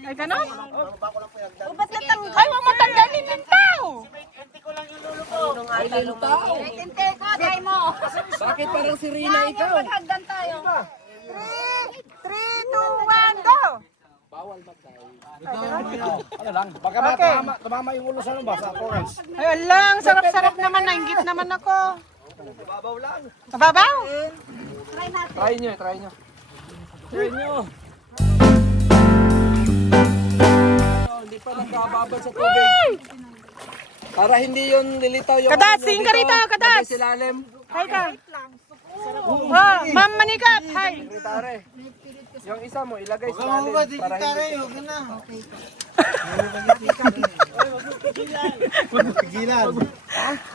Ay, gano'n? O, ba't natanggal? Ay, huwag matanggalin ng tao! Bakit parang si Rina ikaw? 3, 2, 1, go! Ano lang, baka Okay. tumama yung ulo sa lumba sa chorus. Ay, alang, sarap-sarap naman. Nainggit naman ako. Babaw lang. Mababaw? Try nyo. Try nyo. Hindi pa nagkababal sa tubig. Para hindi yun lilitaw yung... Kadasing ka rito, kadas! Sa ilalim. Hi ka. Oh, Ma'am Manikap, hi. Ritare. Yung isa mo, ilagay sa ilalim. Para hindi...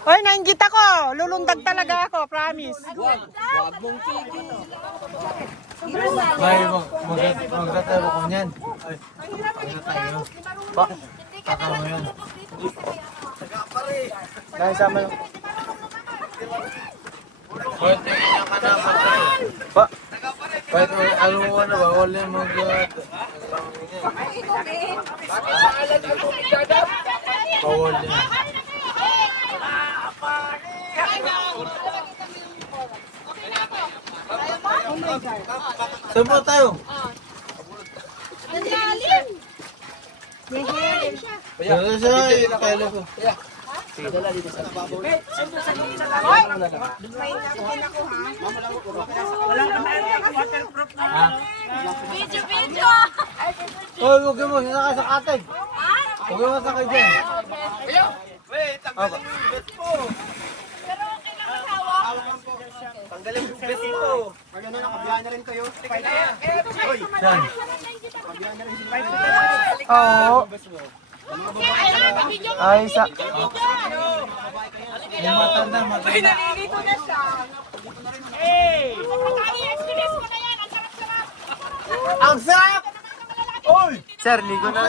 Oy, nainggit ako. Lulundag talaga ako, promise. Wag mong tigil. Ay, magtataro ko niyan. Ay, tayo. Bakit? Kakao yan. Dahil sama yung... Pwede naman na ba? Pwede, ano mo na ba? Wala yung bawal yan. Saan po tayo? Dito sa kailan ko. Hoy, huwag mo sasakay sa kateg. Huwag mo sasakay dyan. Tanggalin yung best mo. Pag ano, nakabiyahan na rin kayo. Saan? Oo. Ay, sa... Yung matanda. Ang sarap! Oy! Sir, ligo na.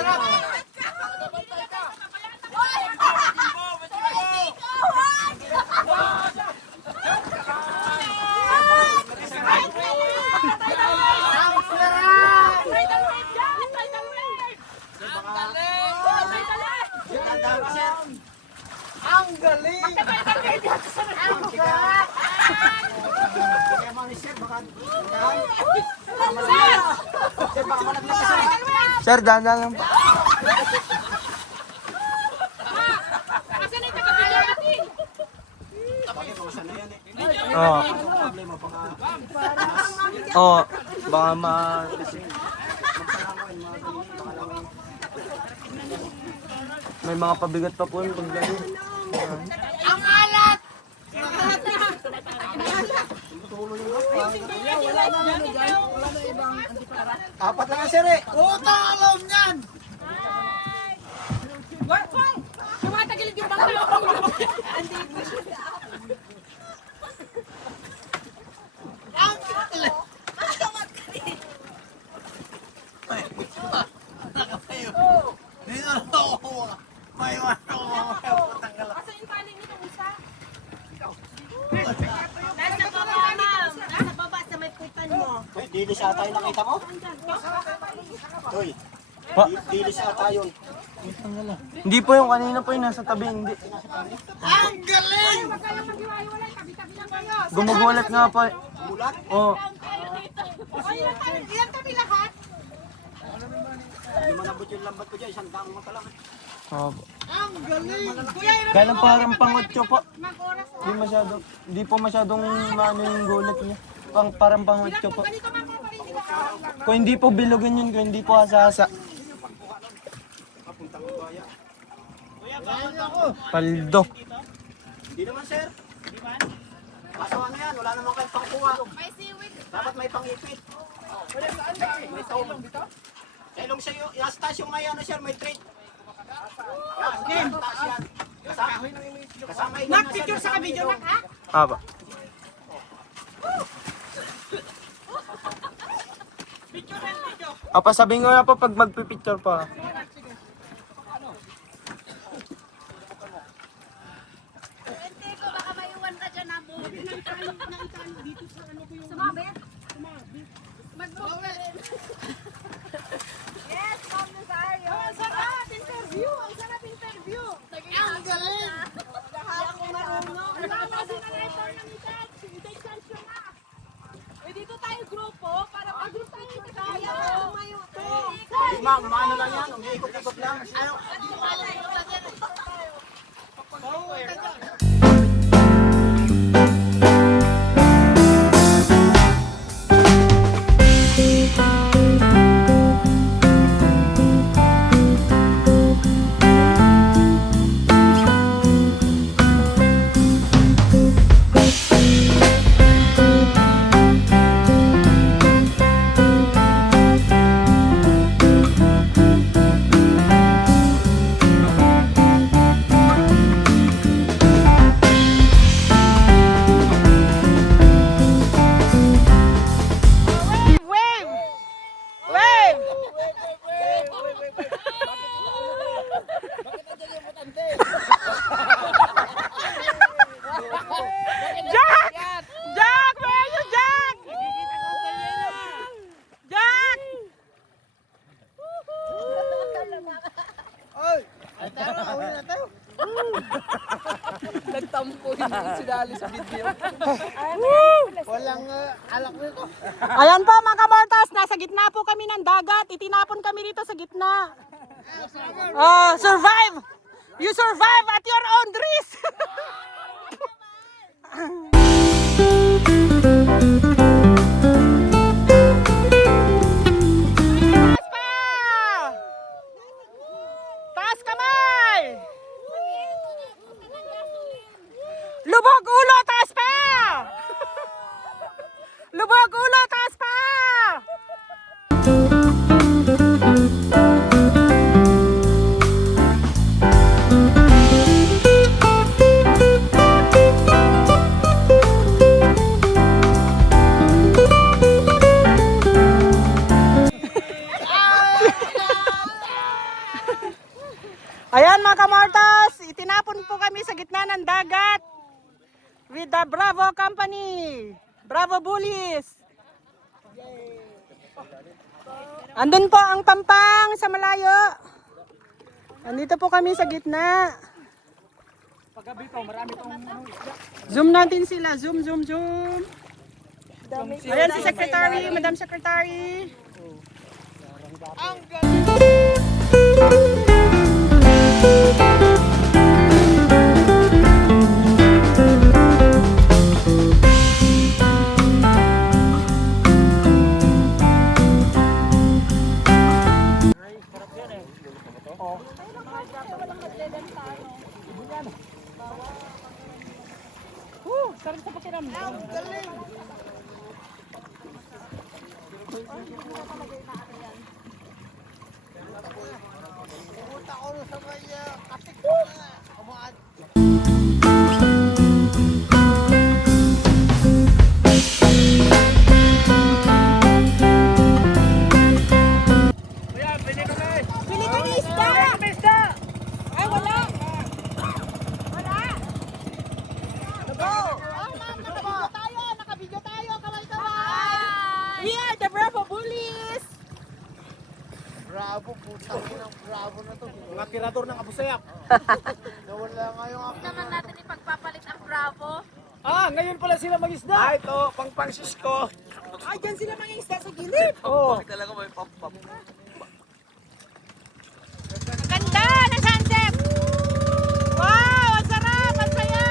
Ang galing! Sir, dana lang po. Oo. Oo. Baka may mga pabigat pa po yung pagdali. Apat lang ang sir eh! Utang alam niyan! Tumatagilid yung bangka. Dito na ako. May wala ako. Asa yung taling nito, isa? Nasa baba, ma'am. Nasa baba sa may putan mo. Uy, dilis ata yung nakita mo? Uy, dilis ata yun. Hindi po yung kanina po yung nasa tabi, hindi. Ang galing! Huwag kayong maghiwa-hiwalay. Tabi-tabi lang kayo. Gumugulat nga po. Bulat? Oo. Ilan tabi lahat? Hindi man abot yung lambat ko dyan, isang daang mo lang. Opo. Kuya, Kaya lang parang pangotso po. mag-oras. Hindi po masyadong maano yung gulat niya. Parang pangotso po. Ganito ma'am, hindi ka lang. Kung hindi po bilugan yun, kung hindi po asa-asa. Paldo. Hindi naman sir. Kaso ano yan, wala naman kayong pangkuha. May seaweed. Dapat may pangipit. May taong. Ilong siya yung, yung taas yung may ano sir, may trade. Yan, taas yan. Kasama yung... Nak-picture sa video, nak, ha? Aba. Apa, sabihin ko na po pag magpipicture pa. Hindi ko, baka maiwan ka dyan, ha? Sumabit? Yes, Ma'am Nazario. Ang sarap interview. Ang sarap interview. Ang galing. Hindi ako marunong. Nakasin na letter ng i-take session na. Eh, dito tayo grupo para mag-group tayo sa kaya. Tumayo to. Ma'am, maano lang yan, umiikot-ikot lang. Ano? Wave! Wave! Jack! Jack! Where are you, Jack? Jack! Ayan po mga kamortas, nasa gitna po kami ng dagat. Itinapon kami rito sa gitna. Oh, survive! You survive at your own risk! Taas pa! Taas kamay! Lubog ulo, taas pa! Lubog ulo, taas pa! Ayan mga kamortas, itinapon po kami sa gitna ng dagat with the Bravo Company. Bravo Bullies. Andun po ang Pampang sa malayo. Andito po kami sa gitna. Zoom natin sila. Zoom, zoom, zoom. Ayan si Secretary, Madam Secretary. Sarap sa pakiramdam. Bili ko ng isda! Ay, wala! Wala! Nakabidyo tayo, kaway-kaway! We are the Bravo Bullies! Bravo, putang inang bravo na to. Mga tirador ng abusayak. Nawala nga yung ako. Naman natin ipagpapalit ang Bravo. Ah, ngayon pala sila mag-isda. Ah, ito, pang-pangsis ko. Ay, dyan sila mga isda sa gilid! Oh. Ganda na sunset! Wow! Ang sarap! Ang saya!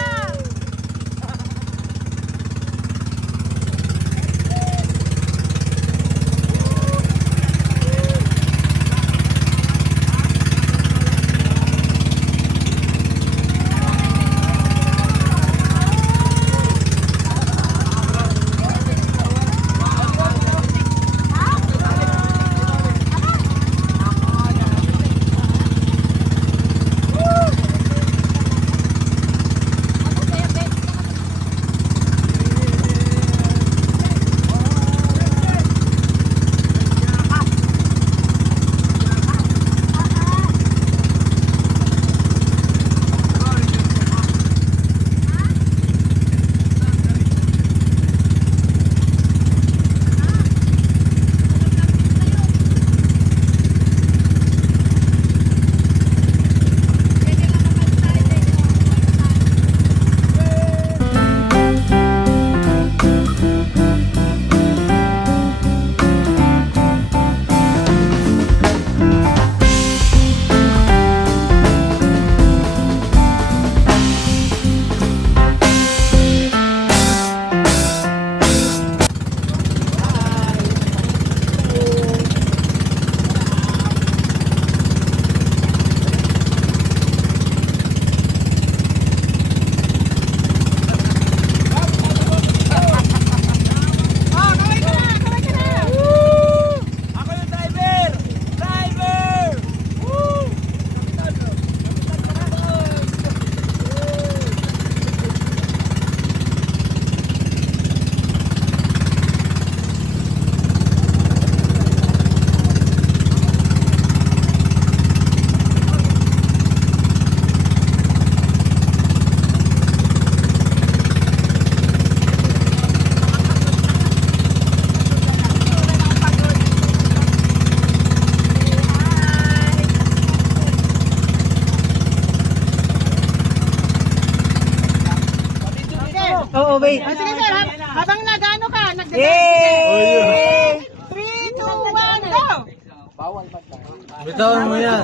Bitawan mo yan.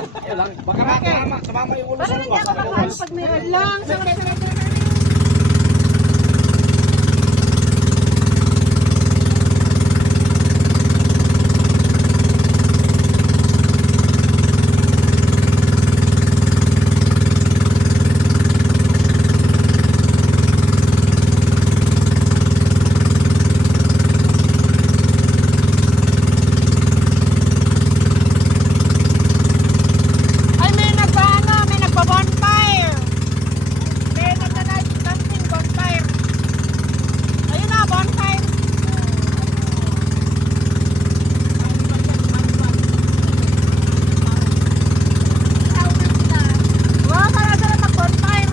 Parang hindi ako makakaano pag may lang. Ay, may nagpa-ano, may nagpa-bonfire. May nagta-night camping bonfire. Ayun na, bonfire. Wow, para sila mag-bonfire.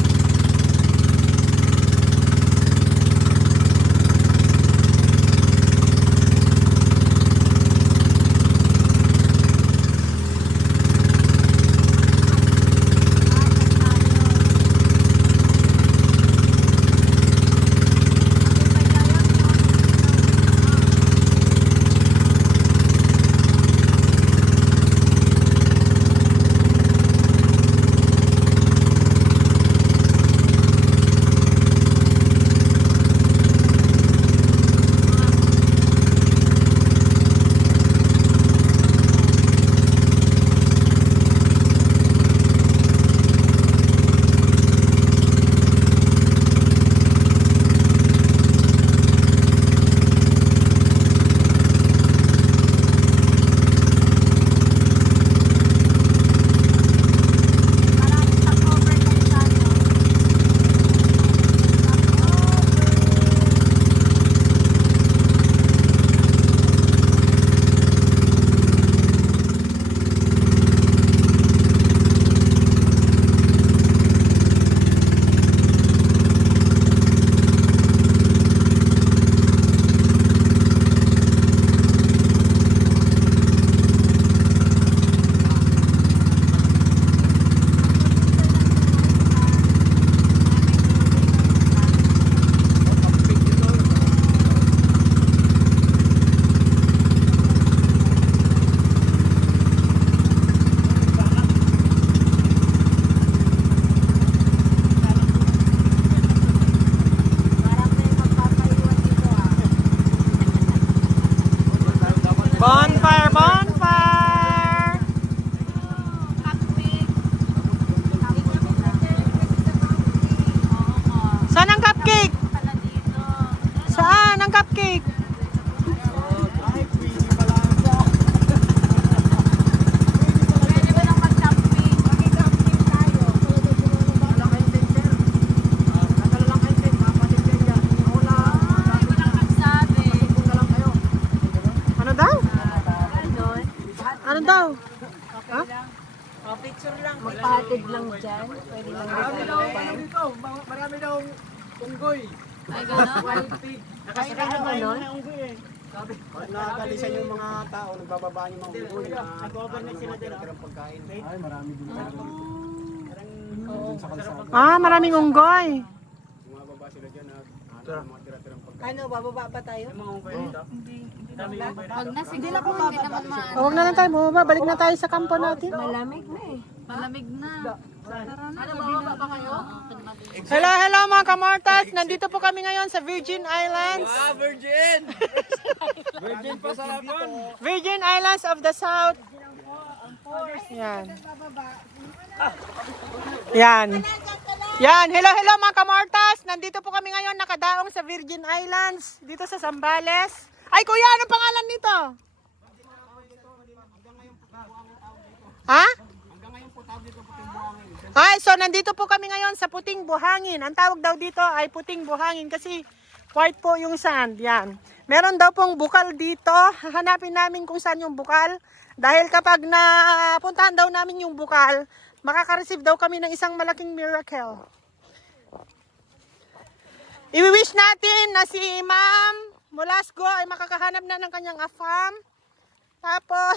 Bonfire, bonfire! Saan ang cupcake? Saan ang cupcake? Ano daw? Ano daw? Ha? Magpatid lang dyan. Pwede lang Dito, marami daw unggoy. Ay, gano'n? Ay, gano'n? Pag nakakalisan yung mga tao, nagbababaan yung mga unggoy na nagtirang pagkain. Ay, marami din. Ah, maraming unggoy. Bumababa sila dyan at mga tira-tirang pagkain. Ano, bababa pa tayo? Hindi na naman Huwag na lang tayo bumaba. Balik na tayo sa kampo natin. Malamig na eh. malamig na. Hello, hello mga kamortas. Nandito po kami ngayon sa Virgin Islands. Virgin! Virgin pa sa hapon. Virgin Islands of the South. Yan. Yan. Yan. Hello, hello mga kamortas. Nandito po kami ngayon nakadaong sa Virgin Islands. Dito sa Zambales. Ay kuya, anong pangalan nito? Ha? Ay, so nandito po kami ngayon sa Puting Buhangin. Ang tawag daw dito ay Puting Buhangin kasi white po yung sand. Yan. Meron daw pong bukal dito. Hahanapin namin kung saan yung bukal. Dahil kapag napuntahan daw namin yung bukal, makaka-receive daw kami ng isang malaking miracle. I-wish natin na si Ma'am Molasco ay makakahanap na ng kanyang afam. Tapos...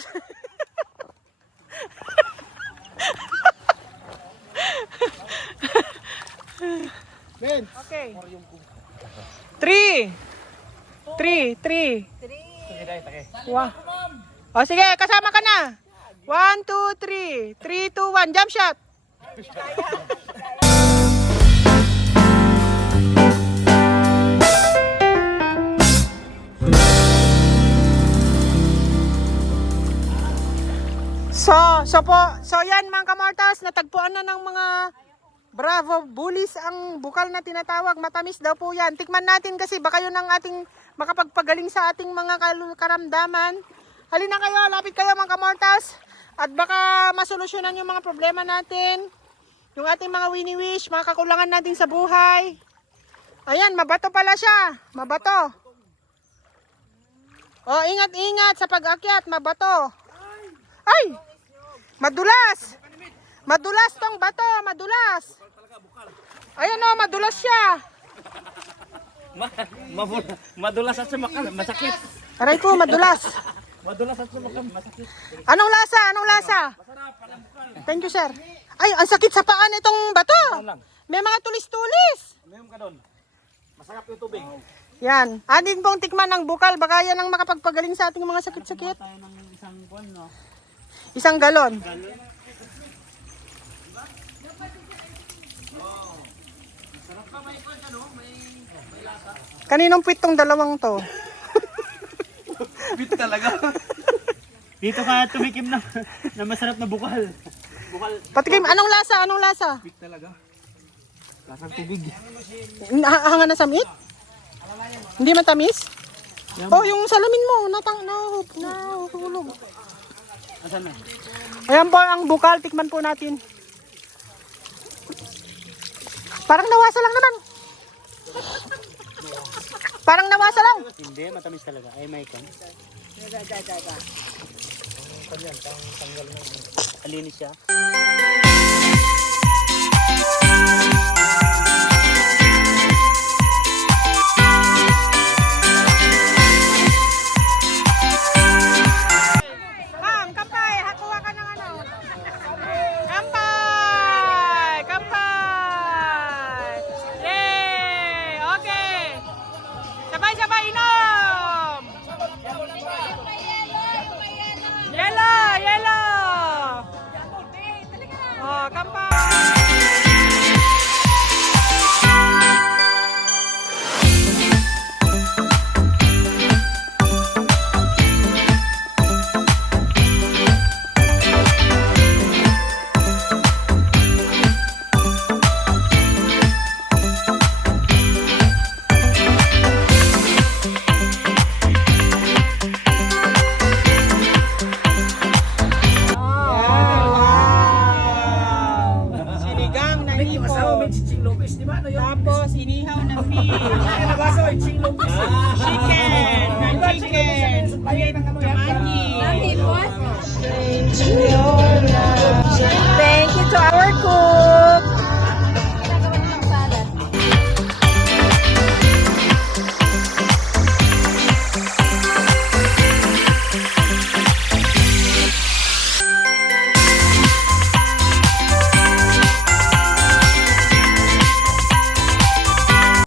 Okay. 3. Wow. O sige, kasama ka na. 1, 2, 3. 3, 2, 1. Jump shot. So yan mga kamortas, natagpuan na ng mga Bravo Bullies ang bukal na tinatawag. Matamis daw po yan. Tikman natin kasi baka yun ang ating makapagpagaling sa ating mga karamdaman. Halina kayo, lapit kayo mga kamortas. At baka masolusyonan yung mga problema natin. Yung ating mga winnie wish, mga kakulangan natin sa buhay. Ayan, mabato pala siya. Mabato. Oh, ingat-ingat sa pag-akyat, mabato. Ay! Madulas! Madulas tong bato, madulas. Ayan o, madulas siya. Madulas at sumakal, masakit. Aray ko, madulas. Madulas at sumakal, masakit. Anong lasa? Anong lasa? Thank you, sir. Ay, ang sakit sa paan itong bato. May mga tulis-tulis. Mayroon ka doon. Masarap yung tubig. Yan. Atin pong tikman ng bukal. Baka yan ang makapagpagaling sa ating mga sakit-sakit. Tayo ng isang buwan, no? Isang galon. Kaninong puwit tong dalawang to? Bit talaga. Dito ka tumikim na masarap na bukal. Bukal. Patikim, anong lasa? Anong lasa? Bit talaga. Lasang tubig. Hanga na sa meat? Hindi matamis? Oh, yung salamin mo, nahuhulog. Asan na? Ayan po ang bukal, tikman po natin. Parang nawasa lang naman. Parang nawasa lang. Hindi, matamis talaga. Ay, may kan. Alinis siya. Ma'am, kampay, hakuha ka ng ano. Kampay! Kampay! Yay! Okay! Sabay-sabay inom! Yellow! Yellow! Oh, kampay! Sinigang na hipon. Tapos inihaw na fish. Chicken. Chicken. Tamagi.